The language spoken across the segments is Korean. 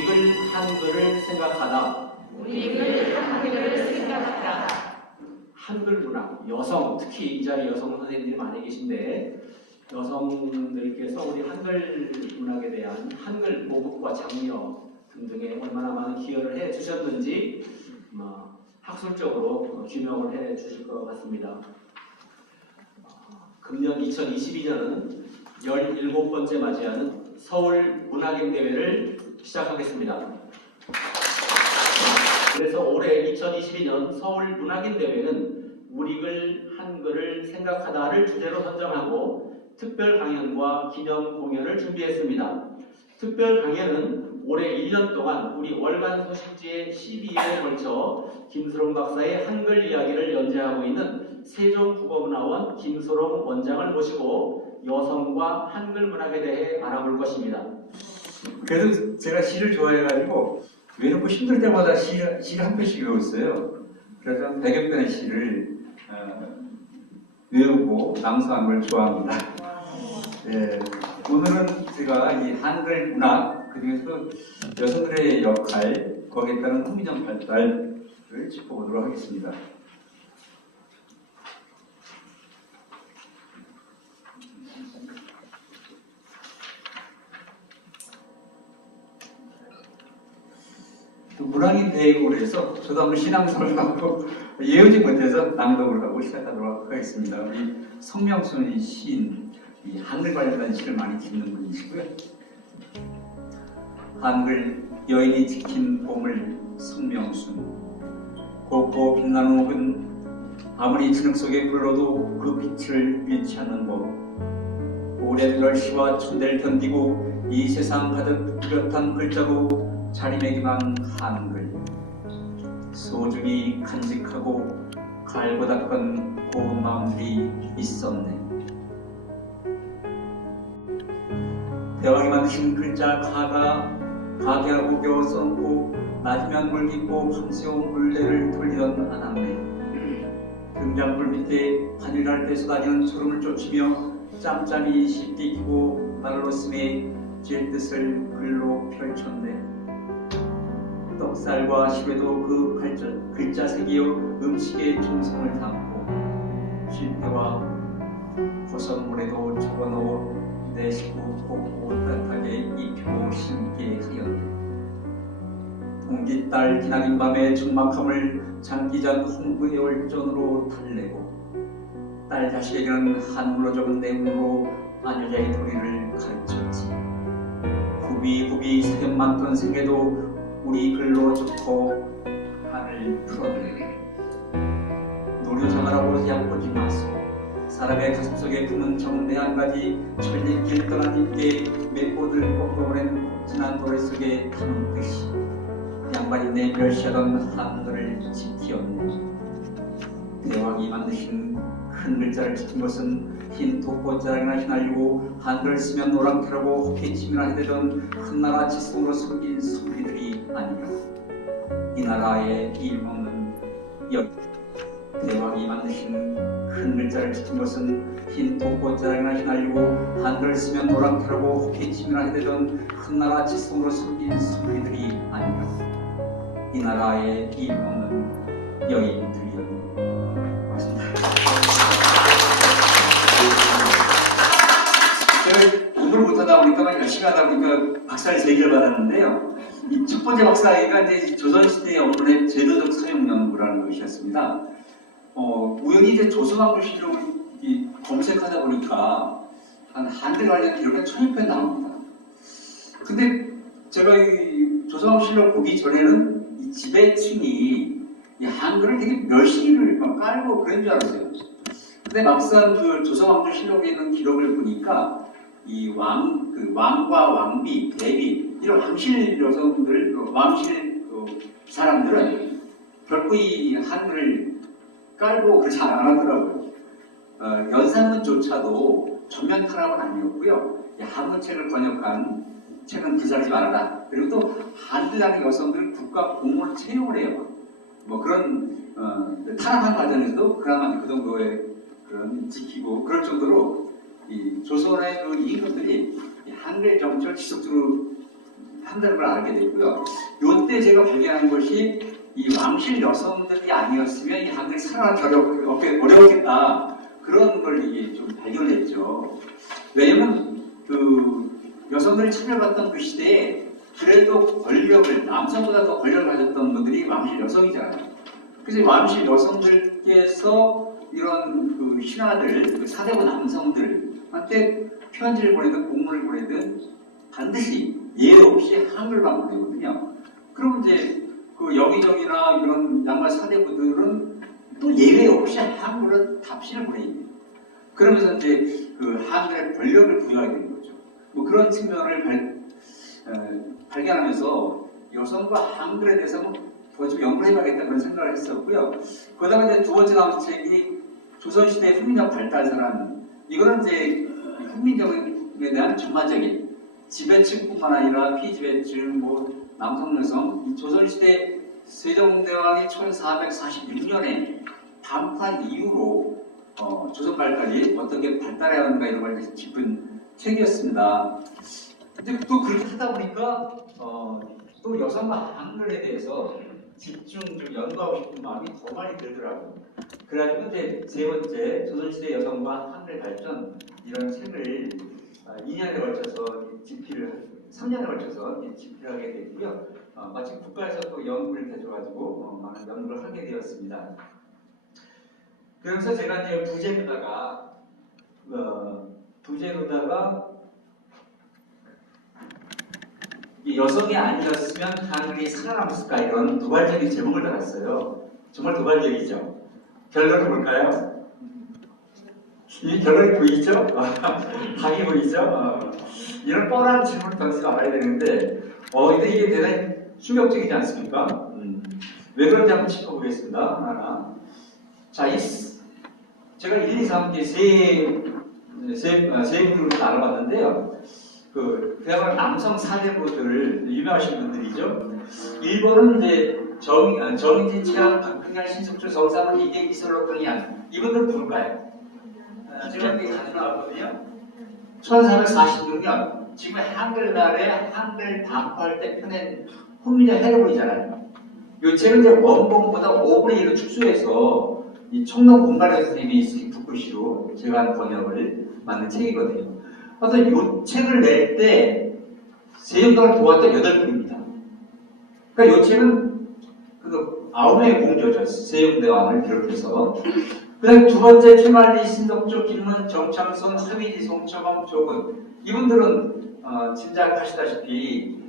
우리글 한글을 생각하다. 우리글 한글을 생각하다. 한글 문학, 여성, 특히 이 자리에 여성 선생님들이 많이 계신데 여성들께서 우리 한글 문학에 대한 한글 보급과 장려 등등에 얼마나 많은 기여를 해 주셨는지 학술적으로 규명을 해 주실 것 같습니다. 금년 2022년은 17번째 맞이하는 서울 문학인 대회를 시작하겠습니다. 그래서 올해 2022년 서울 문학인 대회는 우리글 한글을 생각하다를 주제로 선정하고 특별 강연과 기념 공연을 준비했습니다. 특별 강연은 올해 1년 동안 우리 월간 소식지의 12회에 걸쳐 김소롱 박사의 한글 이야기를 연재하고 있는 세종국어문화원 김소롱 원장을 모시고 여성과 한글 문학에 대해 알아볼 것입니다. 그래도 제가 시를 좋아해가지고 외롭고 힘들 때마다 시를 한 편씩 외웠어요. 그래서 100여 편의 시를 외우고 낭송하는 걸 좋아합니다. 네, 오늘은 제가 이 한글 문학, 그중에서도 여성들의 역할, 거기에 따른 후미적 발달을 짚어보도록 하겠습니다. 문학인 대회로 해서 저도 한번 신앙서를 하고 예우지 못해서 낭독을 하고 시작하도록 하겠습니다. 우리 성명순 시인, 이 한글 관련된 시를 많이 짓는 분이시고요. 한글 여인이 지킨 보물 성명순. 곱고 빛나는 옥은 아무리 진흙 속에 불러도 그 빛을 잃지 않는 법. 오랜 멸시와 천대를 견디고 이 세상 가득 뚜렷한 글자로 자리매김한 한글. 소중히 간직하고 갈고 닦은 고운 마음들이 있었네. 대왕이 만드신 글자 가가 가게하고 겨워 써놓고 낮이면 물 깊고 밤새워 물레를 돌리던 아낙네. 등잔불 밑에 반일할 때 쏟아지는 소름을 쫓으며 짬짬이 씻기고 날로 쓰매 제 뜻을 글로 펼쳤네. 떡살과 시외도 그 글자 색이요 음식의 정성을 담고 실패와 고선물에도 적어놓어 내 식구 곱고 따뜻하게 입히고 신게 하였네. 동짓달 기나긴 밤의 적막함을 장기전 홍구의 열전으로 달래고 딸 자식에게는 한물로 적은 내문으로 아녀자의 도리를 가르쳤지. 굽이굽이 사연 많던 생애도 우리 글로 적고 한을 풀어내. 노류자가라고 약보지 마소. 사람의 가슴속에 품은 정내 한 가지 천리길 떠난 입게 맷보들 꺾어보낸 지난 노래 속에 담은 듯이 양반이 내 멸시하던 한글을 지키었네. 대왕이 만드신 큰 글자를 지킨 것은 흰 독보자락이나 휘날리고 한글을 쓰면 노랑캐라고 호기침이나 해대던 큰 나라 지성으로 속인 소리들이 아니라 이 나라의 일먹는 대왕이 만드신 큰 글자를 지킨 것은 흰 독보자락이나 휘날리고 한글을 쓰면 노랑캐라고 호기침이나 해대던 큰 나라 지성으로 속인 소리들이 아니라 이 나라의 일먹는 여인들이었네. 맞습니다. 제가 공부를 못하다 보니까 열심히 하다 보니까 박사를 3개를 받았는데요. 이 첫 번째 박사학위가 이제 조선시대 언론의 제도적 사용 연구라는 것이었습니다. 우연히 이제 조선왕조실록을 검색하다 보니까 한글 관련 기록이 1000여 편 나옵니다. 근데 제가 이 조선왕조실록 보기 전에는 이 지배층이 이 한글을 되게 멸시를 막 깔고 그런 줄 알았어요. 근데 막상 그 조선왕조실록에 있는 기록을 보니까 이 왕과 왕비, 대비 이런 왕실 여성들, 왕실 사람들은 결코 이 한글을 깔고 그렇지 않았더라고요. 연산문조차도 전면 탄압은 아니었고요. 한문책을 번역한 책은 기사하지 말아라. 그리고 또 한글하는 여성들 국가 공무원 채용을 해요. 뭐 그런 탄압한 과정에서도 그나마 그 정도의 그런 지키고 그럴 정도로 이 조선의 그 임금들이 한글 정책을 지속적으로 한다는 걸 알게 되고요. 요때 제가 발견한 것이 이 왕실 여성들이 아니었으면 이 한글이 살아나기 어려웠겠다. 그런 걸 이게 좀 발견했죠. 왜냐면 그 여성들이 차별받던 그 시대에 그래도 권력을 남성보다 더 권력을 가졌던 분들이 왕실 여성이잖아요. 그래서 왕실 여성들께서 이런 그 신하들, 그 사대부 남성들한테 편지를 보내든 공문을 보내든 반드시 예외 없이 한글만 보내거든요. 그럼 이제 그 여기저기나 이런 양말 사대부들은 또 예외 없이 한글로 답신을 보내요. 그러면서 이제 그 한글의 권력을 부여하게 되는 거죠. 뭐 그런 측면을 발견하면서 여성과 한글에 대해서 더 좀 연구를 해봐야겠다 그런 생각을 했었고요. 그다음에 이제 두 번째 나온 책이 조선시대 훈민정 발달사란, 이거는 이제 훈민정에 대한 전반적인 지배층뿐만 아니라 피지배층, 뭐 남성 여성, 이 조선시대 세종대왕이 1446년에 단판 이후로 조선 발달이 어떻게 발달해야 하는가 이런 걸 짚은 책이었습니다. 근데 또 그렇게 하다 보니까 또 여성과 한글에 대해서 집중 좀 연구하고 싶은 마음이 더 많이 들더라고요. 그래가지고 이제 세 번째 조선시대 여성과 한글 발전 이런 책을 2년에 걸쳐서 집필을 3년에 걸쳐서 집필을 하게 됐고요. 마침 국가에서 또 연구를 해줘가지고 많은 연구를 하게 되었습니다. 그러면서 제가 이제 부제로다가 여성이 아니었으면 한글이 살아남았을까 이런 도발적인 제목을 달았어요. 정말 도발적이죠. 결론을 볼까요? 이 결론이 보이죠? 답이 보이죠? 이런 뻔한 질문을 던지지 말아야 되는데 근데 이게 대단히 충격적이지 않습니까? 왜 그런지 한번 짚어보겠습니다. 하나하나. 자, 제가 1, 2, 3, 세 분으로 나눠봤는데요. 그야말로 남성 사대부들 유명하신 분들이죠. 1번은 이제 정인진, 최양, 박흥현, 신석주, 서울사문, 이계, 이설록, 권희양. 이분들 누굴까요? 제가 여기 가져 나왔거든요. 1446년 지금 한글날에 한글 반포할 때 펴낸 훈민정 해로문이잖아요. 이 책은 이제 원본보다 5분의 1로 축소해서 이 청동 공발의 선생님이 붓글씨로 제가 한 번역을 만든 책이거든요. 그래서 이 책을 낼 때 세종대왕을 도왔던 8분입니다. 그러니까 이 책은 9명의 공조죠. 세종대왕을 비롯해서. 그 다음에 두 번째 최만리, 신덕주, 김문, 정창선, 하위지, 송처범, 조근. 이분들은 짐작하시다시피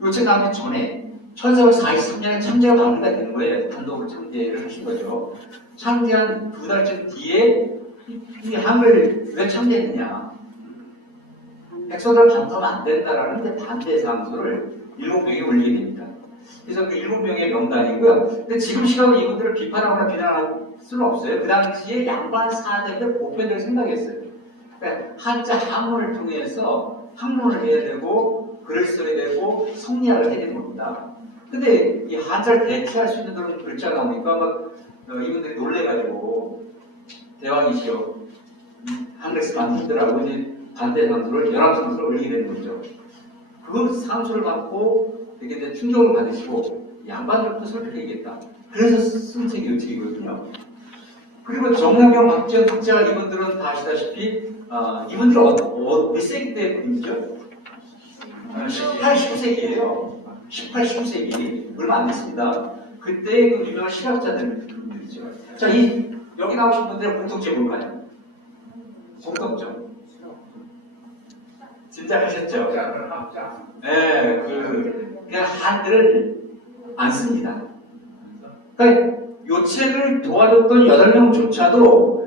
이 책 나오기 전에 1443년에 참제가 마무리가 된 거예요. 단독으로 참제를 하신 거죠. 참제한 2달쯤 뒤에 이 한글 왜 참제했느냐. 백성들 반대하면 안 된다라는 이제 반대 상소를 7명이 올리게 됩니다. 그래서 그 7명의 명단이고요. 근데 지금 시각은 이분들을 비판하거나 비난할 수는 없어요. 그 당시에 양반 사대들 보편적으로 생각했어요. 그러니까 한자 한문을 통해서 학문을 해야 되고 글을 써야 되고 성리학을 해야 되는 겁니다. 근데 이 한자를 대체할 수 있는 그런 글자가 나오니까 막 이분들이 놀래가지고 대왕이시여 한글 쓰면 힘들라고 이제 반대 상소를 연합 상소를 올리게 되는 거죠. 그 상소를 받고 되게 이제 충격을 받으시고 양반들부터 설득해야겠다. 그래서 쓴 책이 이 책이거든요. 그리고 정남경, 박지원 학자 이분들은 다 아시다시피 이분들은 몇 세기 때 분이죠? 18, 19세기예요. 18, 19세기 얼마 안 됐습니다. 그때 그 유명한 실학자들이죠. 자, 여기 나오신 분들의 공통점이 뭘까요? 공통점. 짐작하셨죠? 네, 그냥 한글을 안 씁니다. 그러니까 이 책을 도와줬던 8명조차도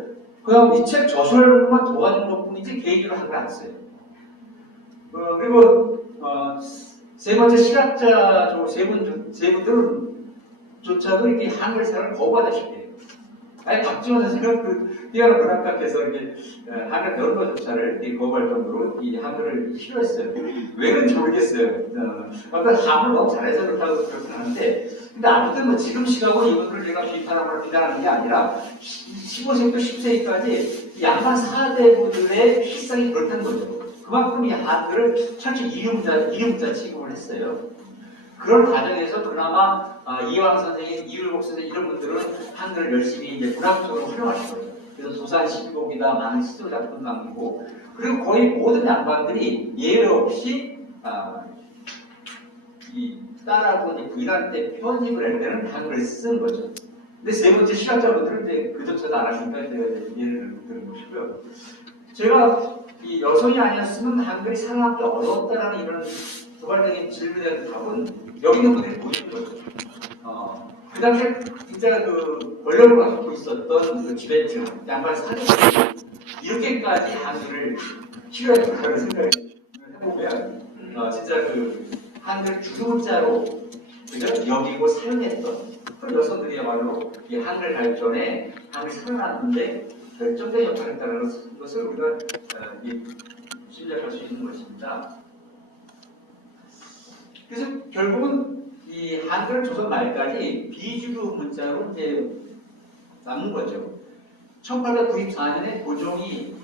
그냥 이 책 저술만 도와준 것뿐이지 개인으로 한글 안 써요. 그리고 세 번째 실학자 세 분들은 조차도 이렇게 한글 사용을 거부하다시피 해요. 아니 박지원 선생님은 뛰어난 문학가께서 이렇게 한글 배우는 것조차를 거부할 정도로 이 한글을 싫어했어요. 왜 그런지 모르겠어요. 어떤 한글 너무 잘해서 그렇다고 그렇긴 하는데, 근데 아무튼 뭐 지금 시각으로 이분들을 제가 비판하거나 비난하는 게 아니라 15세기부터 10세기까지 양반 사대부들의 실상이 그렇다는 거죠. 그만큼 이 한글을 철저히 이름자 취급을 했어요. 그런 과정에서 그나마 이황 선생님, 이율복 선생님 이런 분들은 한글을 열심히 이제 문학적으로 활용하신 거예요. 그래서 조산시비곡이다 많은 시조 작품 남기고 그리고 거의 모든 양반들이 예외 없이 이 딸하고 이제 일할 때 편집을 할 때는 한글을 쓴 거죠. 근데 세 번째 시각자분들은 이제 그조차도 안 하시니까 제가 이제 예를 드는 것이고요. 제가 이 여성이 아니었으면 한글이 살아남기 어려웠다라는 이런 도발적인 질문에 대한 답은 여기 있는 분들이 보이는 거죠. 그 당시에 진짜 그 권력을 갖고 있었던 그 지배층, 양반 사회가 이렇게까지 한글을 싫어했다는 생각을 해보면 진짜 그 한글 주도자로 여기고 사용했던 그런 여성들이야말로 이 한글 발전에 한글 살아났는데 결정적인 역할을 했다는 것을 우리가 신뢰할 수 있는 것입니다. 그래서 결국은 이 한글은 조선 말까지 비주류 문자로 이제 남는 거죠. 1894년에 고종이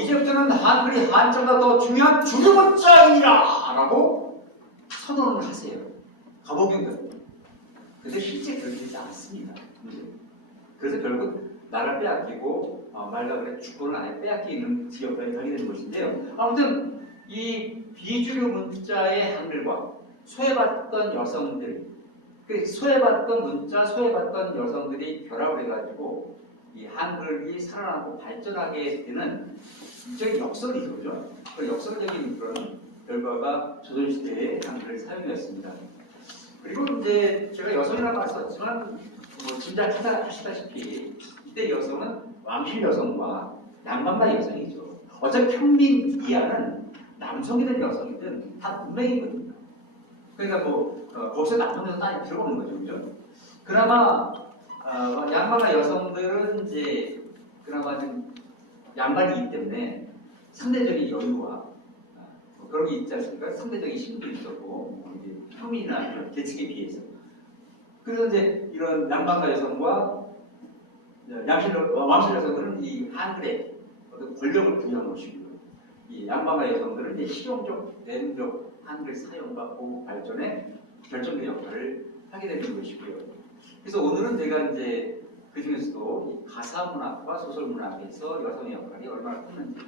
이제부터는 한글이 한자보다 더 중요한 주류 문자이라 라고 선언을 하세요. 가보경들. 그런데 실제 그렇게 되지 않습니다. 그래서 결국 나라를 빼앗기고 말과 그래 주권을 아예 빼앗기는 지역까지 가게 되는 것인데요. 아무튼 이 비주류 문자의 한글과 소외받던 여성들, 그 소외받던 문자, 소외받던 여성들이 결합을 해가지고 이 한글이 살아나고 발전하게 되는 일종의 역설이죠. 그 역설적인 그런 결과가 조선시대의 한글 사용이었습니다. 그리고 이제 제가 여성이라고 말씀했지만 짐작하시다시피 이때 여성은 왕실 여성과 양반가의 여성이죠. 어차피 평민 이하는 남성이든 여성이든 다 문맹이거든요. 그러니까 거기서 남성에서 딸이 들어오는 거죠, 그죠? 그나마 양반가 여성들은 이제 그나마 좀 양반이기 때문에 상대적인 여유와 그런 게 있지 않습니까? 상대적인 힘도 있었고 평민이나 계층에 비해서. 그래서 이제 이런 양반가 여성과 왕실 여성들은 이 한글에 어떤 권력을 부여한 것이고요. 이 양반가 여성들은 이제 실용적, 내용적 한글 사용과 보급 발전에 결정적인 역할을 하게 되는 것이고요. 그래서 오늘은 제가 이제 그 중에서도 이 가사문학과 소설문학에서 여성의 역할이 얼마나 컸는지,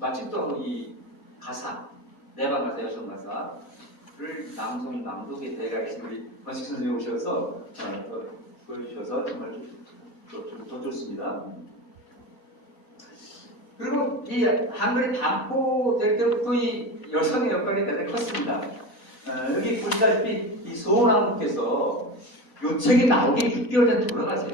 마침 또 이 가사, 내방 가사, 여성 가사를 낭독의 대가이신 우리 권식 선생님 오셔서 보여주셔서 정말 더 좋습니다. 그리고 이 한글이 반포될 때부터 이 여성의 역할이 대단히 컸습니다. 여기 보시다시피 이 소원왕후께서 이 책이 나오기 6개월 전에 돌아가세요.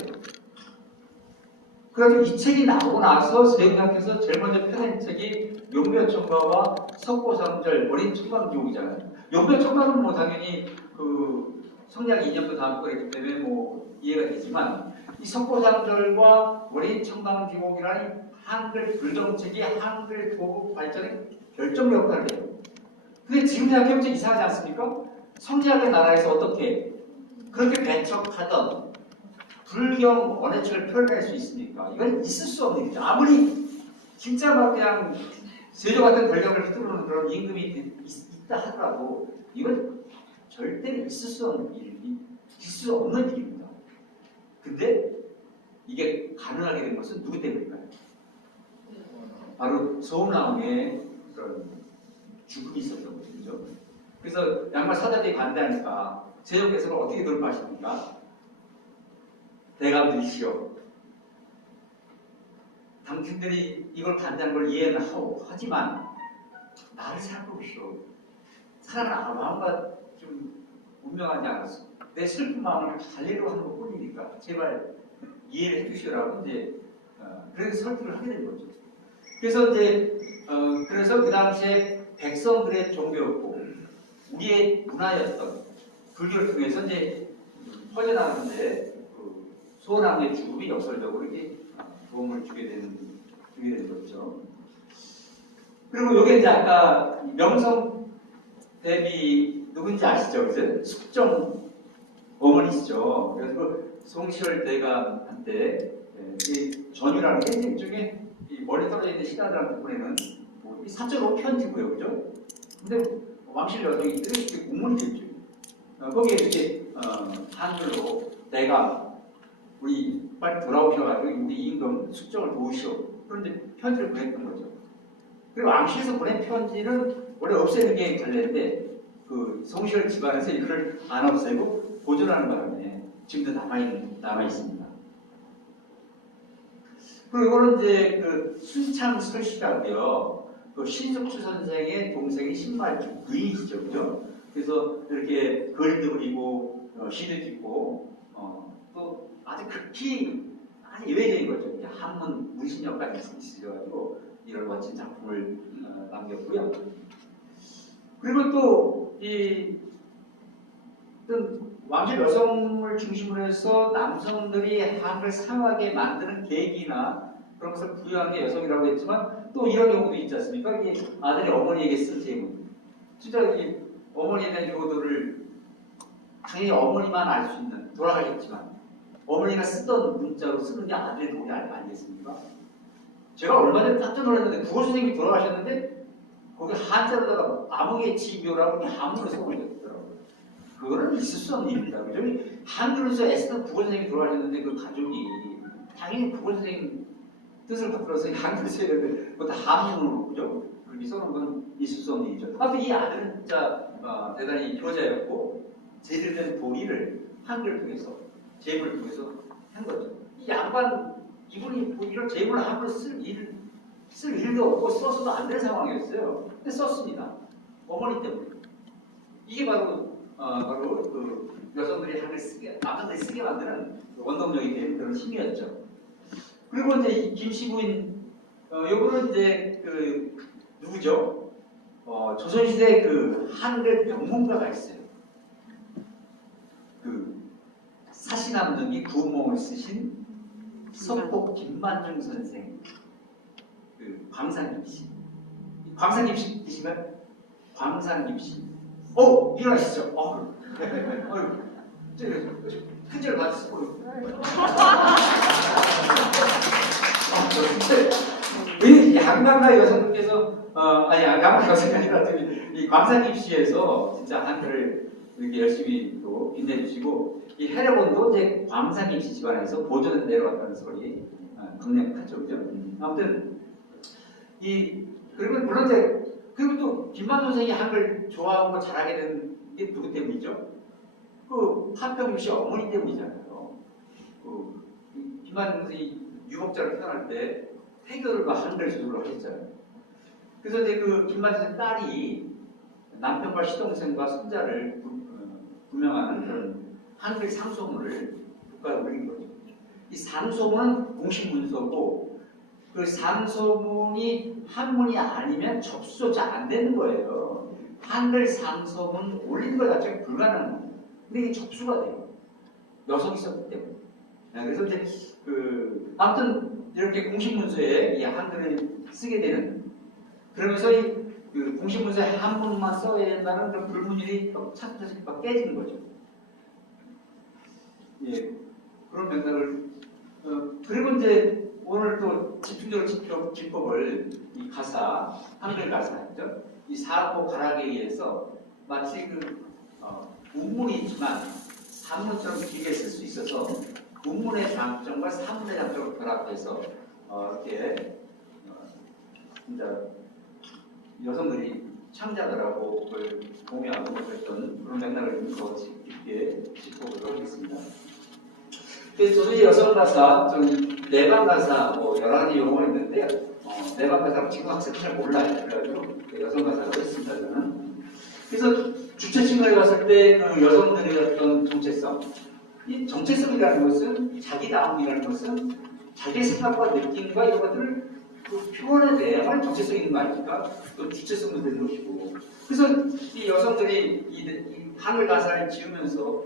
그래서 이 책이 나오고 나서 세운왕께서 제일 먼저 펴낸 책이 용묘청가와 석고상절 어린 청강기록이잖아요. 용묘청가는 당연히 그 성리학 이념도 담고 있기 때문에 이해가 되지만 이 석고상절과 어린 청강기록이라는 한글 불정책이 한글 보급 발전에 결정 역할을 해요. 근데 지금 생각해보면 이상하지 않습니까? 성리학의 나라에서 어떻게 그렇게 배척하던 불경 언어책을 표현할 수 있습니까? 이건 있을 수 없는 일이죠. 아무리 진짜 막 그냥 세조 같은 권력을 휘두르는 그런 임금이 있다 하더라도 이건 절대 있을 수 없는 일입니다. 근데 이게 가능하게 된 것은 누구 때문일까요? 바로 소원왕의 그런 죽음이 있었던 것이죠. 그래서 양말 사자들이 반대하니까 제조께서는 어떻게 돌파하십니까? 대감들이시여, 당신들이 이걸 반대하는 걸 이해는 하지만 나를 생각해보시오. 사람은 마음과 좀 운명하지 않았어. 내 슬픈 마음을 달래려고 하는 것뿐이니까 제발 이해를 해주시라고 이제 그래서 설득을 하게 된 거죠. 그래서 이제 그래서 그 당시에 백성들의 종교였고 우리의 문화였던 불교를 통해서 이제 퍼져나가는데 소원왕의 죽음이 역설적으로 이렇게 도움을 주게 된 거죠. 그리고 요게 이제 아까 명성 대비 누군지 아시죠? 그래서 숙정 어머니시죠. 그래서 그 송시열 대감한테 이 전유라는 게 일종의 이 멀리 떨어져 있는 신하들한테 보내는 이 사적으로 편지고요, 그죠? 근데 왕실 여성이 이렇게 공문이 됐죠. 거기에 이렇게 한글로 내가 우리 빨리 돌아오셔가지고 우리 임금 숙적을 도우시오. 그런데 편지를 보냈던 거죠. 그리고 왕실에서 보낸 편지는 원래 없애는 게 관례인데 그 송시열 집안에서 이걸 안 없애고 보존하는 바람에 지금도 남아 있습니다. 그리고 이거는 이제 그 순창설시라고요. 그 신석주 선생의 동생이 신말주 부인이시죠, 그죠? 그래서 이렇게 글도 그리고 시도 짓고 또 아주 극히 아주 예외적인 거죠. 이제 한문 문신력까지 있으셔가지고 이런 멋진 작품을 남겼고요. 그리고 또 이 어떤 왕실 여성을 중심으로 해서 남성들이 한글 사용하게 만드는 계기나 그런 것을 부여한 게 여성이라고 했지만 또 이런 경우도 있지 않습니까? 이게 아들이 어머니에게 쓴 제문. 진짜 이 어머니에 대한 효도를 당연히 어머니만 알 수 있는, 돌아가셨지만 어머니가 쓰던 문자로 쓰는 게 아들의 도움이 아니겠습니까? 제가 얼마 전에 깜짝 놀랐는데 국어 선생님이 돌아가셨는데 거기 한자로다가 암흑의 지묘라고 이렇게 한문을 써보셨더라고요. 그거는 있을 수 없는 일입니다. 그죠? 한글로서 애쓰던 국어 선생님이 돌아가셨는데 그 가족이 당연히 국어 선생님 뜻을 받들어서 한글을 써야 되는데 그것도 한문으로, 그죠? 그렇게 써놓은 건 있을 수 없는 일이죠. 아무튼 이 아들은 진짜 대단히 효자였고 제대로 도리를 한글을 통해서 제문을 통해서 한 거죠. 이 양반 이분이 이런 제문을 한글로 쓸 일도 없고 써서도 안 되는 상황이었어요. 근데 썼습니다. 어머니 때문에. 이게 바로 그 여성들이 한글 쓰게, 남성들이 쓰게 만드는 원동력이 된 그런 힘이었죠. 그리고 이제 이 김씨 부인, 요거는 이제 그 누구죠? 조선시대 그 한글 명문가가 있어요. 그 사시남동이 구문몽을 쓰신 석복 김만중 선생, 그 광산김씨. 광산김씨 계신가요? 광산김씨. 일어나시죠. 큰절 받으세요. 이 양감나 여성분께서 양감나 여성이 아니라 이 광산김씨에서 진짜 한글을 이렇게 열심히 또 빛내주시고 이 해례본도 이제 광산김씨 집안에서 보존해서 내려왔다는 소리 강력하죠, 그죠? 아무튼 그리고 물론 이제 그리고 또 김만 선생이 한글 좋아하고 잘하게 된 게 누구 때문이죠? 그 한평김씨 어머니 때문이잖아요. 김만 선생이 유목자로 태어날 때 태교를 한글 조절로 했잖아요. 그래서 이제 그 김만 선생 딸이 남편과 시동생과 손자를 분명하는 그런 한글 상소문을 국가에 올린 거죠. 이 상소문은 공식 문서고 그 상소문이 한문이 아니면 접수조차 안 되는 거예요. 한글 상소문 올리는 것 자체가 불가능한 겁니다. 근데 이게 접수가 돼요. 여성이 썼기 때문에. 그래서 이제 아무튼 이렇게 공식 문서에 이 한글을 쓰게 되는, 그러면서 그 공식 문서에 한문만 써야 된다는 그런 불문율이 차근차근 깨지는 거죠. 예, 그런 맥락을 그리고 이제 오늘 또 집중적으로 짚어볼 이 가사, 한글 가사죠. 이 사고 가락에 의해서 마치 문문이 있지만 산문처럼 길게 쓸 수 있어서 문문의 장점과 산문의 장점을 결합해서 이렇게 진짜 여성들이 창작을 그걸 공유하고 그랬던 그런 맥락을 좀 더 깊게 짚어보도록 하겠습니다. 저희 여성 가사, 내방 가사, 여러 가지 용어가 있는데, 내방 가사는 지금 학생들 잘 몰라요. 그래가지고 여성 가사라고 했습니다, 저는. 그래서 주체층을 봤을 때 그 여성들의 어떤 정체성, 이 정체성이라는 것은 자기다움이라는 것은 자기의 생각과 느낌과 이런 것들을 표현해내야만 정체성이 있는 거 아닙니까? 또 주체성도 되는 것이고. 그래서 이 여성들이 이 한글 가사를 지으면서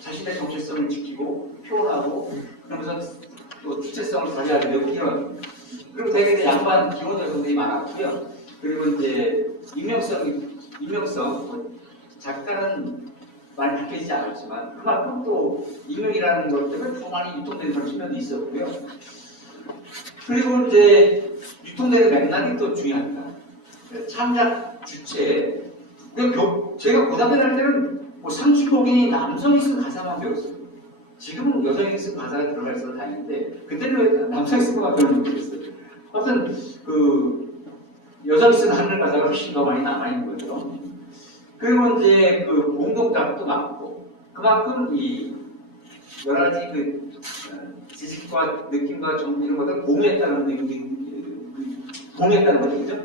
자신의 정체성을 지키고 표현하고 그러면서 또 주체성을 발휘하게 되고 이런. 그리고 되게 양반 기혼 여성들이 많았고요. 그리고 이제 익명성 작가는 많이 밝혀지지 않았지만 그만큼 또 익명이라는 것 때문에 더 많이 유통되는 그런 측면도 있었고요. 그리고 이제 유통되는 맥락이 또 중요합니다. 창작 주체. 제가 고등학교 다닐 때는 뭐 상주곡인이 남성이 쓴 가사만 배웠어요. 지금은 여성이 쓴 가사가 들어가 있어서 다행인데 그때는 왜 남성이 쓴 거만 배우는 모르겠어요. 아무튼 그 여성이 쓴 한글 가사가 훨씬 더 많이 남아있는 거죠. 그리고 이제 그 공동작도 많고 그만큼 이 여러 가지 그 지식과 느낌과 좀 이런 것들 공유했다는 공유했다는 거죠.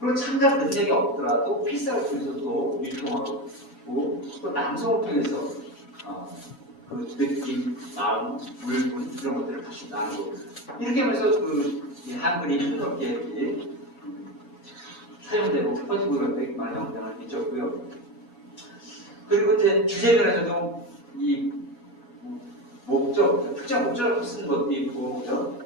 그리고 창작 능력이 없더라도 필사를 통해서 또 유통하고 또 남성을 통해서 그 느낌, 마음, 물분 이런 것들을 같이 나누고 이렇게 하면서 그 한글이 풍요롭게 사용되고 퍼지고 이런 데 많은 영향을 미쳤고요. 그리고 이제 주제별에서도 이 목적, 특정 목적을 쓰는 것도 있고, 그죠?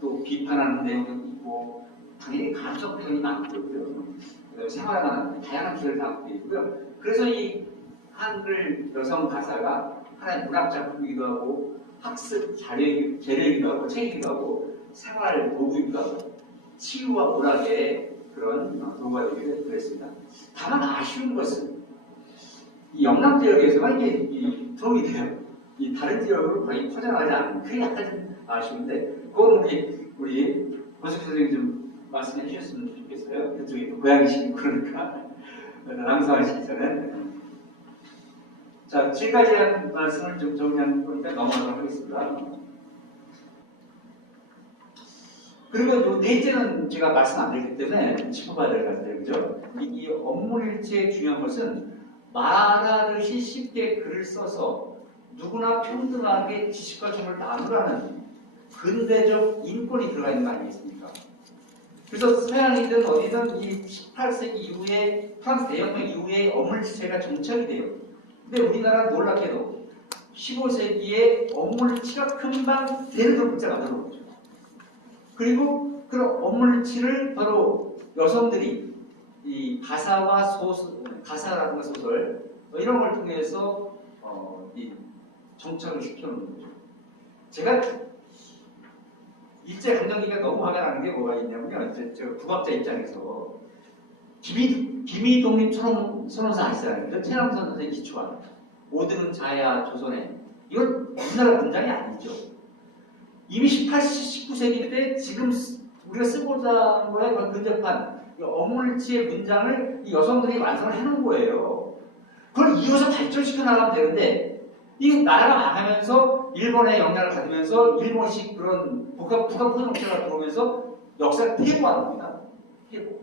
또 비판하는 내용도 있고, 당연히 감정 표현이 많고요. 그다음에 생활에 관한 다양한 기회를 담고 있고요. 그래서 이 한글 여성 가사가 하나의 문학 작품이기도 하고, 학습 재료이기도 하고, 책이기도 하고, 생활 도구이기도 하고, 치유와 문학의 그런 도구가 되기도 그랬습니다. 다만 아쉬운 것은 이 영남 지역에서만 이게 도움이 돼요. 이 다른 지역으로 거의 퍼져나가지 않는 그게 약간 좀 아쉬운데 그건 우리 권숙 선생님 좀 말씀해 주셨으면 좋겠어요. 그쪽이 또 고향이시고 그러니까 랑상하시기 전에 자 지금까지 한 말씀을 좀 정리한 거니까 넘어가도록 하겠습니다. 그리고 넷째는 제가 말씀 안 드렸기 때문에 짚어봐야 될 것 같아요. 그죠? 이 업무일체의 중요한 것은 말하듯이 쉽게 글을 써서 누구나 평등하게 지식과 정보를 나누라는 근대적 인권이 들어가 있는 거 아니겠습니까? 그래서 서양이든 어디든 이 18세기 이후에 프랑스 대혁명 이후에 업무일체가 정착이 돼요. 근데 우리나라는 놀랍게도 15세기에 업무일체가 금방 대를 글자 만들어 놓죠. 그리고 그런 업무일체를 바로 여성들이 이 가사와 가사라든가 소설 이런 걸 통해서 이 정착을 시켜놓는 거죠. 제가 일제 강점기가 너무 화가 나는 게 뭐가 있냐면요. 저 국학자 입장에서 기미 독립선언서 아시잖아요. 체남선 선생의 기초한 모든 자야 조선에 이건 우리나라 문장이 아니죠. 이미 19세기 때 지금 우리가 쓰고자 하는 거에 근접한 어물치의 문장을 이 여성들이 완성을 해놓은 거예요. 그걸 이어서 발전시켜 나가면 되는데 이 나라가 망하면서 일본의 영향을 받으면서 일본식 그런 북한포정체가 들어오면서 역사를 퇴보하는 겁니다. 퇴보.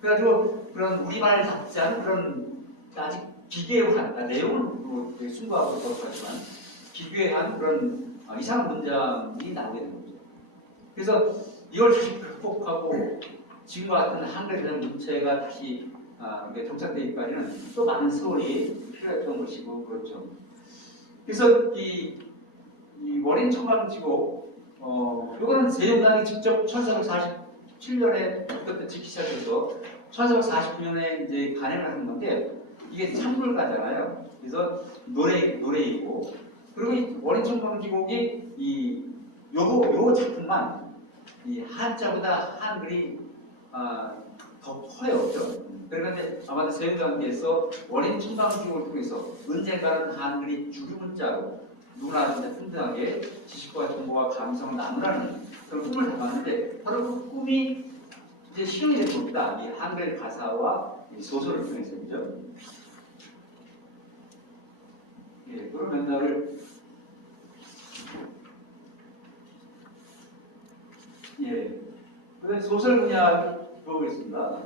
그래가지고 그런 우리말 같지 않은 그런 아직 기괴한 내용은 순수하고 그렇지만 기괴한 그런 이상한 문장이 나오게 되는 거죠. 그래서 이걸 다시 극복하고 지금과 같은 한글 개념 문체가 다시 정착되기까지는 또 많은 세월이 필요했던 것이고 그렇죠. 그래서 이 원인 청강지고 이거는 세종단이 직접 1447년에 그때 짓기 시작해서 1449년에 이제 간행을 한 건데 이게 찬물가잖아요. 그래서 노래이고 그리고 이 원인 청강지곡이 요거 작품만 이 한자보다 한글이 더 커요. 그런데 아마도 세종단께서 원인 청강지곡을 통해서 언젠가는 한글이 주류문자로 누구나 평등하게 지식과 정보와 감성을 나누라는 그런 꿈을 담았는데 바로 그 꿈이 이제 실현이 될 겁니다. 이 한글 가사와 이 소설을 통해서죠. 예, 그런 맥락을 예, 그다음 소설 분야 보겠습니다.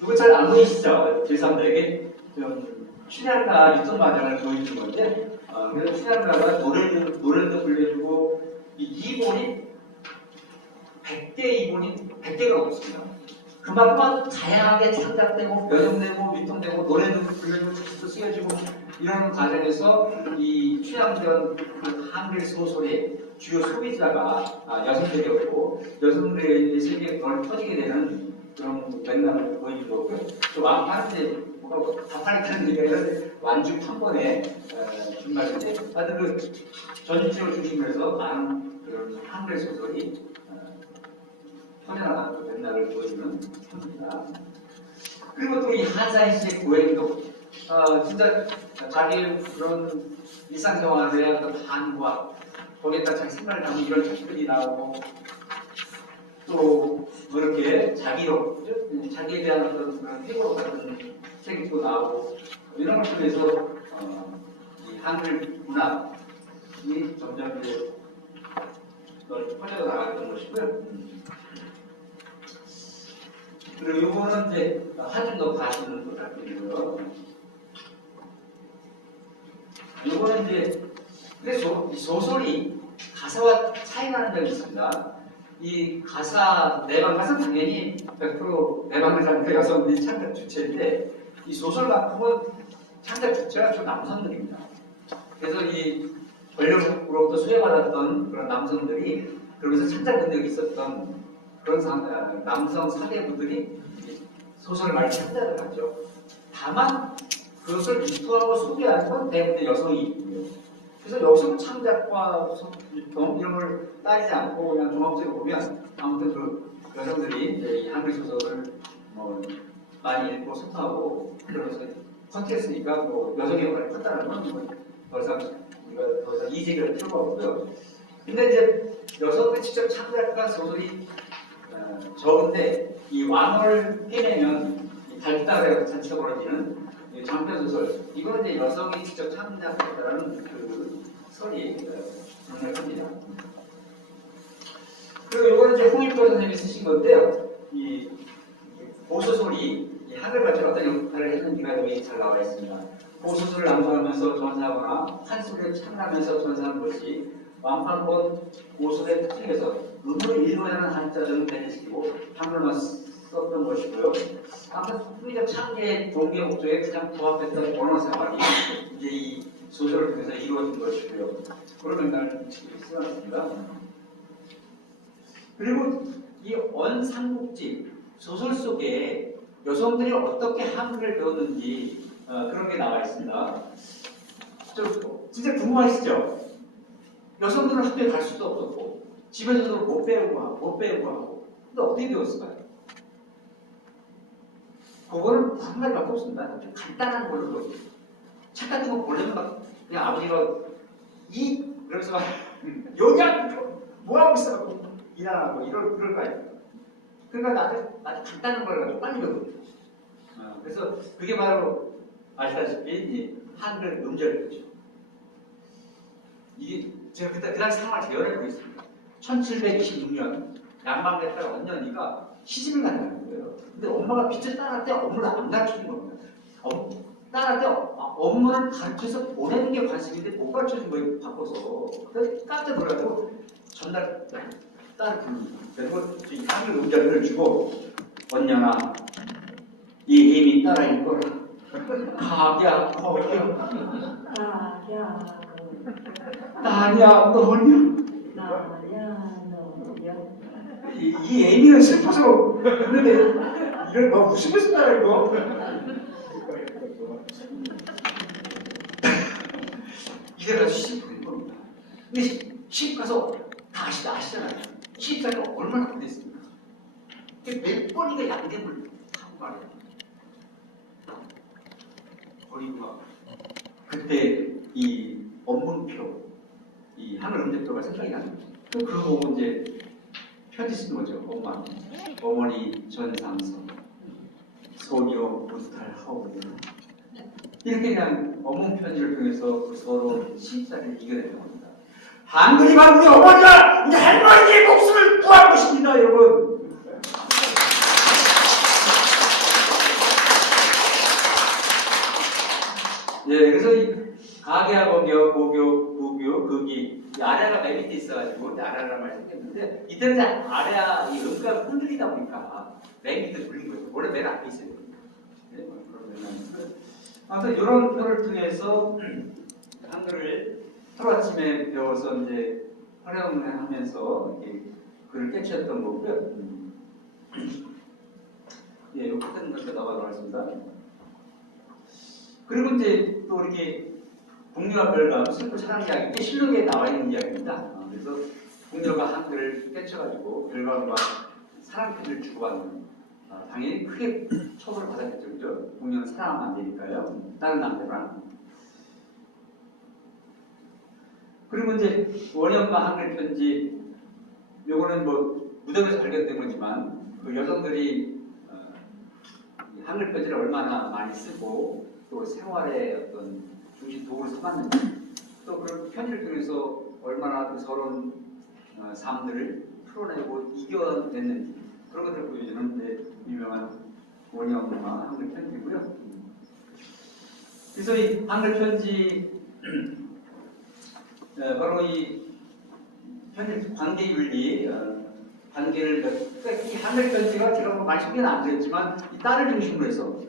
누구 잘 안 보이시죠? 제3자에게 출연가 유통 과정을 보여주는 건데. 그래서 출연가가 노래도 불려주고 이 기본이 100개가 없습니다. 그만큼 다양하게 창작되고 변형되고 유통되고 노래도 불려주고 책도 쓰여지고 이런 과정에서 이 출연된 그 한글 소설의 주요 소비자가 여성들이었고 여성들의 세계에 더 터지게 되는 그런 맥락을 보여준 거고요. 또 왕판인데 다팔리타는 얘기가 완주 판본에 준말인데 하여튼 그 전주지를 중심으로 해서 많은 그런 한글 소설이 퍼져나가는 맥락을 보여주는 편입니다. 그리고 또 이 한사인 씨의 고행도 진짜 자기 그런 일상생활의 어떤 한과 거기에다 자기 생각을 담은 이런 책들이 나오고 또 그렇게 자기로 자기에 대한 어떤 그런 회고 같은 책이 또 나오고 이런 걸 통해서 이 한글 문학이 점점 이제 퍼져 나가는 것이고요. 그리고 이거는 이제 한준도 가시는 것 같고요. 이거는 이제 그래서 이 소설이 가사와 차이 나는 점이 있습니다. 이 가사 내방 가사 당연히 100% 내방을 잡는 여성들이 창작 주체인데 이 소설 같은 건 창작 주체가 좀 남성들입니다. 그래서 이 권력으로부터 수혜받았던 그런 남성들이 그러면서 창작 능력이 있었던 그런 남성 사대부들이 소설을 많이 창작을 하죠. 다만 그것을 유통하고 소개하는 건 대부분 여성이 있고요. 그래서 여성 창작과 유통 이런 걸 따지지 않고 그냥 종합적으로 보면 아무튼 그 여성들이 이제 이 한글 소설을 많이 읽고 소통하고 그러면서 컨텐츠니까 뭐 여성의 역할이 컸다는 건 더 이상 우리가 더 이상 이직을 할 필요가 없고요. 근데 이제 여성들이 직접 창작한 소설이 적은데 이 왕을 해내면 달달하게 잔치가 벌어지는 장편 소설 이거는 이제 여성이 직접 창작했다는 그 설이 정리합니다. 그리고 이거는 이제 홍익도 선생님이 쓰신 건데요. 이 고소설이 이 한글 가지고 어떤 역할을 했는지가 여기 잘 나와 있습니다. 고소설을 낭송하면서 전사하거나 한소리를 창하면서 전사하는 것이 왕판본 고소의 특징에서 음을 일관하는 한자를 배제시키고 한글만 썼던 것이고요. 아무튼 풍리적 창제의 동계 목적에 가장 부합했던 언어 생활이 이제 이 소설을 통해서 이루어진 것이고요. 그런 맥락을 쓰였습니다. 그리고 이 언삼국지 소설 속에 여성들이 어떻게 한글을 배웠는지 그런 게 나와 있습니다. 진짜 궁금하시죠? 여성들은 학교에 갈 수도 없었고 집에서도 못 배우고 하고 근데 어떻게 배웠을까요? 그거는 한 가지밖에 없습니다. 좀 간단한 걸로 배웠어요. 책 같은 거 보려면 그냥 아버지가 그래서 막 여기 뭐 하고 있어? 일하고 이럴 거 아니에요. 그러니까 아주 간단한 걸 가지고 빨리 배우거든요. 그래서 그게 바로 아시다시피 한글 음절이죠. 이게 제가 그 당시 상황을 재현해 보겠습니다. 1726년 양방대 딸 언년이가 시집을 간다는 거예요. 근데 엄마가 빚을 따를 때 업무를 안 가르쳐준 겁니다. 따를 때 업무를 가르쳐서 보내는 게 관심인데 못 가르쳐준 거예요. 바꿔서. 그래서 깜짝 놀라고 전날 딸을 부릅니다. 그리고 이 한글 음절을 주고 언년아 이 힘이 따라 읽거라. 가야 거야. 나야 너냐. 이 애미는 슬퍼서 그런데 이걸 뭐 무슨 뜻이야 이거? 이래가지고 시집 보낸 겁니다. 근데 시집 가서 다 아시잖아요. 시집사가 얼마나 힘들었습니까? 몇 번이나 양념을 하고 말이에요. 거리가 그때 이 업문표 이 하늘 음대표가 생각이 나는 거죠. 그거 보고 이제 편지 쓴 거죠. 어머니 전상서 소녀 무탈하오니 이렇게 그냥 어문 편지를 통해서 그 서로 시집살이를 이겨내는 겁니다. 한글이 바로 우리 어머니가 우리 할머니의 목숨을 구할 것입니다, 여러분. 예, 그래서 이 가계와 공교, 고교, 부교, 극이 이 아래가 맨 밑에 있어가지고 아래라는 말이 생겼는데 이때는 아래가 이 음가 흔들리다 보니까 맨 밑에 돌린 거예요. 원래 맨 앞에 있어요. 네, 그런 면은 아무튼 이런 표를 통해서 한글을 하루아침에 배워서 이제 활용을 하면서 글을 깨쳤던 거고요. 예, 요 끝은 이렇게 넘어가도록 하겠습니다. 그리고 이제 또 이렇게 궁녀와 별감 슬픈 사랑 이야기, 이게 실록에 나와 있는 이야기입니다. 그래서 궁녀가 한글을 깨쳐가지고 별감과 사랑 편지를 주고받는 당연히 크게 처벌을 받았겠죠, 그죠? 공연을 사랑하면 안 되니까요. 다른 남자랑. 그리고 이제 원형과 한글 편지, 요거는 뭐 무덤에서 발견된 거지만 그 여성들이 이 한글 편지를 얼마나 많이 쓰고 또 생활의 어떤 중심 도구로 삼았는지, 또 그런 편지를 통해서 얼마나 그 서러운 삶들을 풀어내고 이겨냈는지 그런 것들을 보여주는 유명한 원형과 한글 편지고요. 그래서 이 한글 편지 바로 이 편지 관계 윤리, 관계를 이 한글 편지가 제가 뭐 많이 소개는 안 드렸지만 이 딸을 중심으로 해서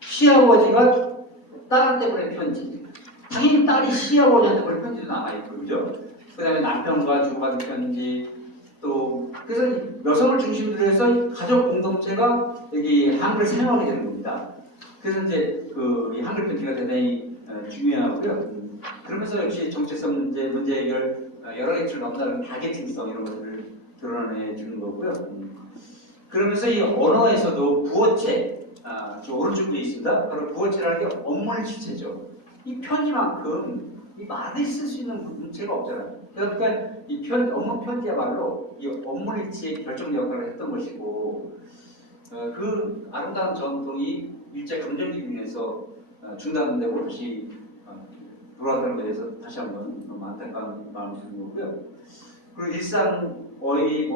시아버지가 딸한테 보낸 편지, 당연히 딸이 시아버지한테 보낸 편지도 남아있고, 그죠? 그 다음에 남편과 주고받은 편지, 또 그래서 이 여성을 중심으로 해서 가족 공동체가 여기 한글을 사용하게 되는 겁니다. 그래서 이제 이 한글 편지가 대단히 중요하고요. 그러면서 역시 정체성 문제 해결 여러 가지를 넘나드는 다계층성 이런 것들을 드러내 주는 거고요. 그러면서 이 언어에서도 부어체, 저 오른쪽에 있습니다. 바로 부어체라는 게 업무의 주체죠. 이 편지만큼 이 말을 쓸 수 있는 문체가 없잖아요. 그러니까 이 업무 편지야말로 이 업무의 주체의 결정 역할을 했던 것이고, 그 아름다운 전통이 일제 강점기에서 중단되고 다시 돌아가는 것에 대해서 다시 한번 너무 안타까운 마음이 드는 거고요. 그리고 일상 어휘,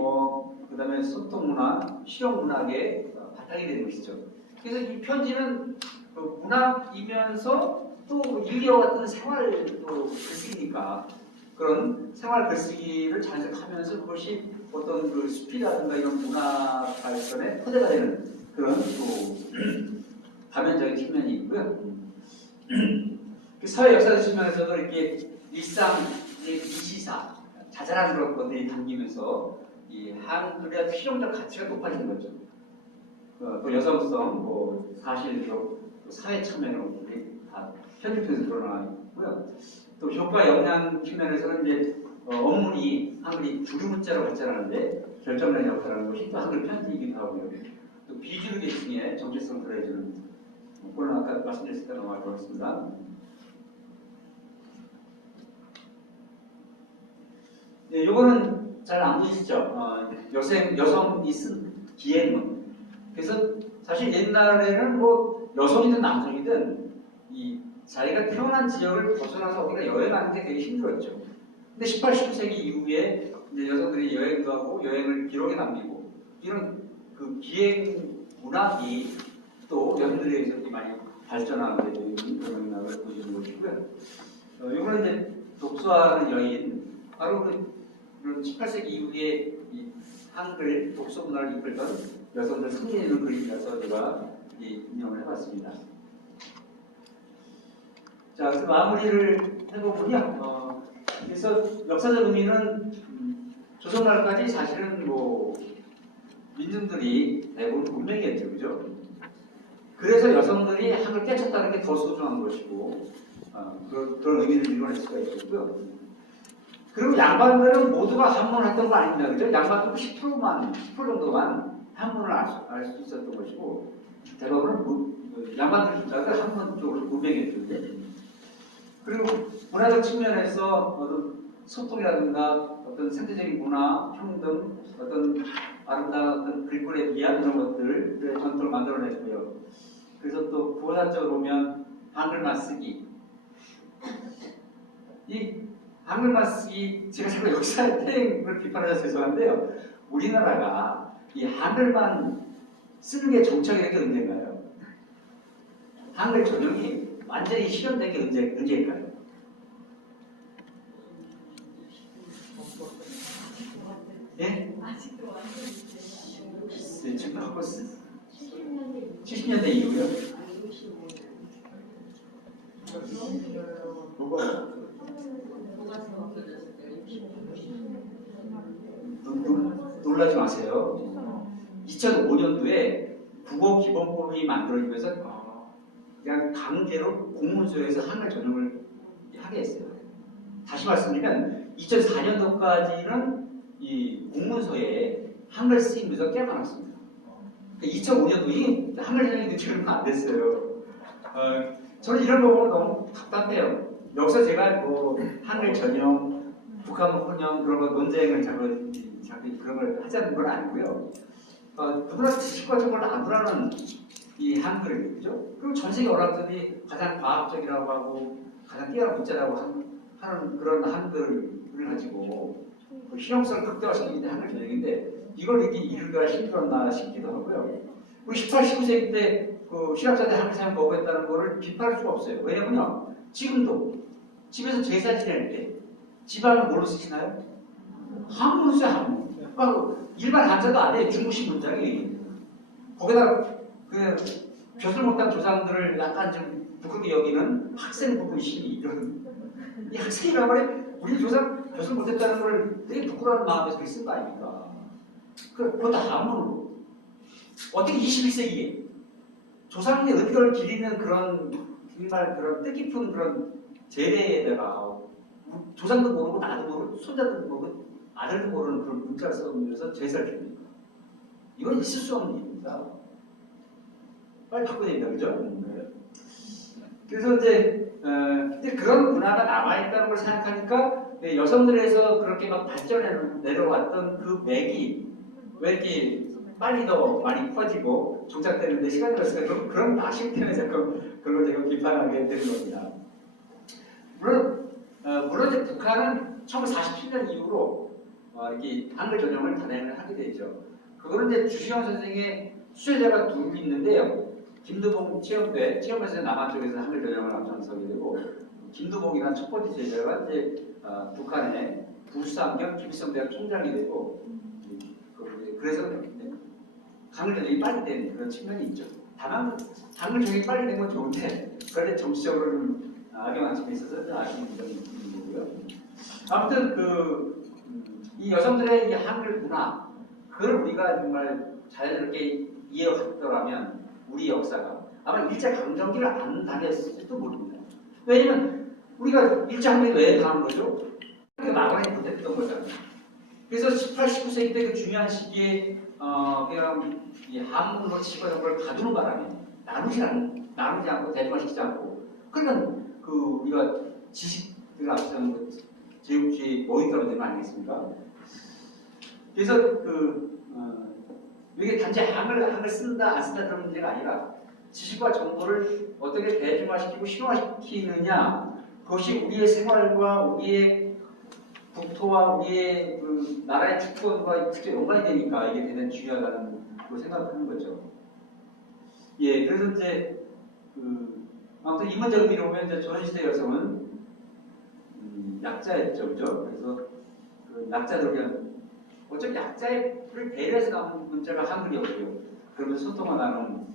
그다음에 소통 문화, 실용 문학의 바탕이 되는 것이죠. 그래서 이 편지는 문학이면서 또 일기와 같은 생활도 글쓰기니까 그런 생활 글쓰기를 자연스럽게 하면서 그것이 어떤 그 숲이라든가 이런 문화 발전의 토대가 되는 그런 또 다면적인 측면이 있고요. 사회 역사적 측면에서도 이렇게 일상의 이시사, 자잘한 그런 것들이 담기면서 이 한글의 실용적 가치가 높아지는 거죠. 또 여성성, 사실적, 사회 측면으로 다 편집해서 드러나 있고요. 또 효과 역량 측면에서는 이제 업무이 한글이 주류 문자로 발전하는데 결정적인 역할을 하는 것이 또 한글 편지이기도 하고요. 또 비주류 계층의 정체성을 더해주는 그건 아까 말씀드렸을 때 넘어가도록 하겠습니다. 네, 요거는 잘 안 보이시죠? 여성이 쓴 기행문. 그래서 사실 옛날에는 여성이든 남성이든 이 자기가 태어난 지역을 벗어나서 어디가 여행하는 게 되게 힘들었죠. 근데 18, 19세기 이후에 이제 여성들이 여행도 하고 여행을 기록에 남기고 이런 그 기행 문학이 또 여성들에 의해서 많이 발전하게 되는 그런 문학을 보여주는 것이고요. 이거는 이제 독서하는 여인, 바로 그런 18세기 이후에 이 한글 독서 문화를 이끌던 여성들 성리에 있는 글이라서 제가 인용을 해봤습니다. 자, 그래서 마무리를 해보면요. 그래서 역사적 의미는 조선말까지 사실은 민중들이 대부분 문명이었죠, 그죠? 그래서 여성들이 한글 깨쳤다는 게 더 소중한 것이고, 그런 의미를 이뤄낼 수가 있겠고요. 그리고 양반들은 모두가 한문을 했던 거 아닙니다, 그죠? 양반들은 10% 정도만 한문을 알 수 있었던 것이고, 대부분은 양반들 숫자가 한문 쪽으로 문명이었죠. 그리고 문화적 측면에서 어떤 소통이라든가 어떤 생태적인 문화, 평등, 어떤 아름다운 어떤 글꼴의 미학 이런 것들의 전통을 만들어냈고요. 그래서 또 부사적으로 보면 한글만 쓰기. 이 한글만 쓰기, 제가 자꾸 역사의 태행을 비판하셔서 죄송한데요. 우리나라가 이 한글만 쓰는 게 정착이 된 게 언제인가요? 한글 전형이 완전히 실현된 게 언제일까요? 예? 지금 하고 70년대 이후요? 놀라지 마세요. 2005년도에 국어기본법이 만들어지면서 그냥 강제로 공문서에서 한글 전형을 하게 했어요. 다시 말씀드리면 2004년도까지는 이 공문서에 한글 쓰임 문제가 꽤 많았습니다. 2005년도에 한글 전형이 지금 안 됐어요. 저는 이런 거 보면 너무 답답해요. 여기서 제가 뭐 한글 전형, 북한 혼영 그런 거 논쟁을 자꾸 그런 걸 하자는 건 아니고요. 누구나 지식과 정말 나누라는 이 한글을 그죠? 그리고 전 세계 어학들이 가장 과학적이라고 하고 가장 뛰어난 문자라고 하는 그런 한글을 가지고 그 실용성을 극대화시키는 게 한글 전형인데 이걸 이렇게 이루기가 힘들었나 싶기도 하고요. 우리 18, 19세기 때 그 실학자들 한글 사용 거부했다는 거를 비판할 수가 없어요. 왜냐면요, 지금도 집에서 제사 지낼 때 집안을 뭘로 쓰시나요? 한문으로 써요, 한문. 그러니까 일반 한자도 안 해요, 중국식 문장이. 거기다가 그 벼슬 못한 조상들을 약간 좀 부끄럽게 여기는 학생 부분 시위 이런 이 학생이란 말이 우리 조상 벼슬 못했다는 걸 되게 부끄러운 마음에서 쓴 거 아닙니까? 그것도 한문으로. 어떻게 21세기에 조상의 은결을 기리는 그런 정말 그런 뜻깊은 그런 제례에다가 조상도 모르고 나도 모르고 손자도 모르고 아들도 모르는 그런 문자를 써오면서 제사를 줍니다. 이건 있을 수 없는 일입니다. 빨리 바꿔야 됩니다. 그죠? 그래서 이제 그런 문화가 남아있다는 걸 생각하니까 여성들에서 그렇게 막 발전해 내려왔던 그 맥이 왜 이렇게 빨리 더 많이 퍼지고 종착되는데 시간이 걸렸을까? 그런 아쉬움 때문에 자꾸 그걸 제가 비판하게 되는 겁니다. 물론 이제 북한은 1947년 이후로 이렇게 한글 전형을 단행을 하게 되죠. 그거는 이제 주시영 선생의 수혜자가 둘 있는데요. 김두봉 체험에서 남한 쪽에서 한글 전형을 앞장서게 되고 김두봉이라는 첫 번째 제자가 이제 북한의 부수상경 김일성대학 총장이 되고 그래서 한글 전형이 빨리 된 그런 측면이 있죠. 다만 한글 전형이 빨리 된 건 좋은데 그런데 정치적으로 좀 악영한 측면이 있어서 좀 아쉬운 점이 있는 거고요. 아무튼 이 여성들의 이 한글 문화 그걸 우리가 정말 자연스럽게 이해했더라면 우리 역사가 아마 일제 강점기를 안 당했을지도 모릅니다. 왜냐면 우리가 일제 강점기 왜 당한 거죠? 막아내 못했던 거잖아요. 그래서 18, 19세기 때 그 중요한 시기에 그냥 이 한문으로 치고 이런 걸 가두는 바람에 나누지 않고 대중화시키지 않고 그러니까 그 우리가 지식을 앞서는 제국주의 모의가로 되는 거 아니겠습니까? 그래서 이게 단지 한글 쓴다 안 쓴다 그런 문제가 아니라 지식과 정보를 어떻게 대중화시키고 실용화시키느냐 그것이 우리의 생활과 우리의 국토와 우리의 그 나라의 주권과 직접 연관이 되니까 이게 대단히 중요하다는 걸 생각하는 거죠. 예, 그래서 이제 아무튼 이 문제를 보면 이제 조선시대 여성은 약자였죠, 그죠? 그래서 그 약자들 그냥 어차피 약자를 배려해서 나온 문자가 한글이었고요. 그러면서 소통을 나누는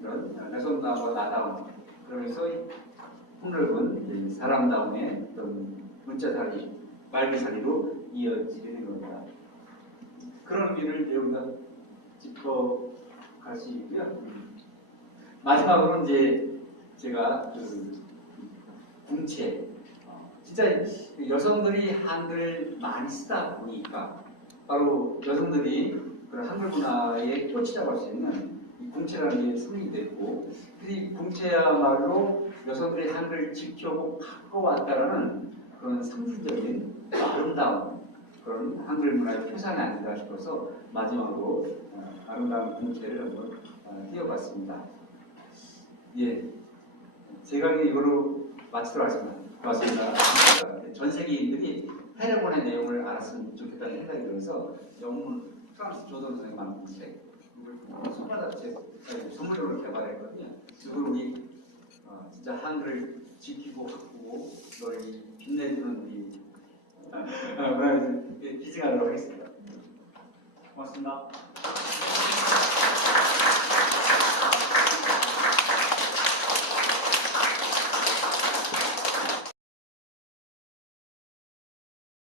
이런 여성다움과 나다움 그러면서 폭넓은 사람다움의 어떤 문자살이 말기살이로 이어지게 겁니다. 그런 의미를 이제 우리가 짚어갈 수 있고요. 마지막으로 이제 제가 궁체 진짜 여성들이 한글 많이 쓰다 보니까 바로 여성들이 그런 한글 문화의 꽃이라고 할 수 있는 이 궁체라는 게 성립이 됐고 이 궁체야말로 여성들이 한글을 지켜고 바꿔왔다라는 그런 상징적인 아름다운 그런 한글 문화의 표상이 아닌가 싶어서 마지막으로 아름다운 궁체를 한번 띄워봤습니다. 예, 제가 이거로 마치도록 하겠습니다. 고맙습니다. 전 세계인들이 해례본의 내용을 알았으면 좋겠다는 생각이 들어서 영문 프랑스 조선 선생님 만든 책 이걸 손바닥 선물용으로 개발했거든요. 그걸 우리 진짜 한글을 지키고 바꾸고 그걸 빛내주는 우리 기증하도록 하겠습니다. 고맙습니다.